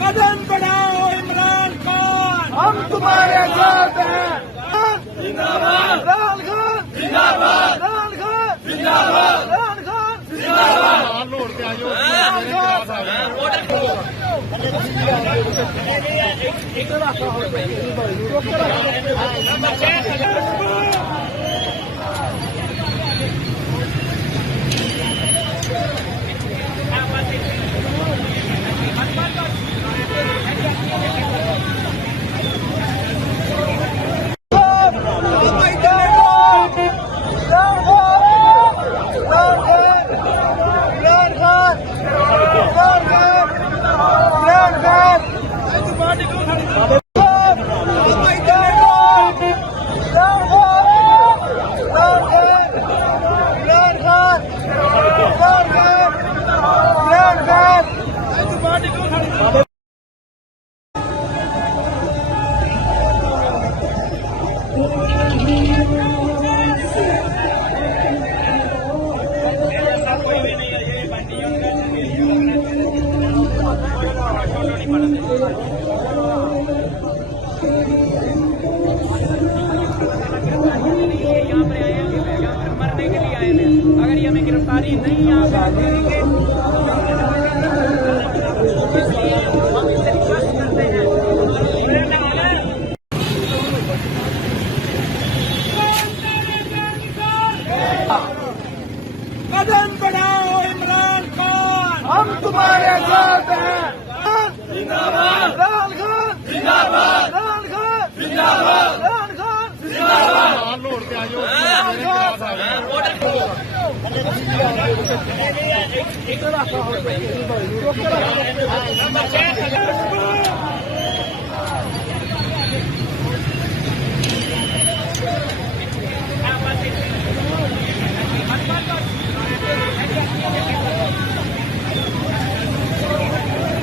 कदम बढ़ाओ इमरान खान, हम तुम्हारे साथ हैं। जिंदाबाद इमरान खान, जिंदाबाद इमरान खान, जिंदाबाद इमरान खान, मरने के लिए आए थे। अगर ये हमें गिरफ्तारी नहीं कदम बढ़ाओ इमरान खान, हम तुम्हारे साथ हैं। जिंदाबाद इमरान खान, जिंदाबाद इमरान खान, जिंदाबाद इमरान खान, जिंदाबाद।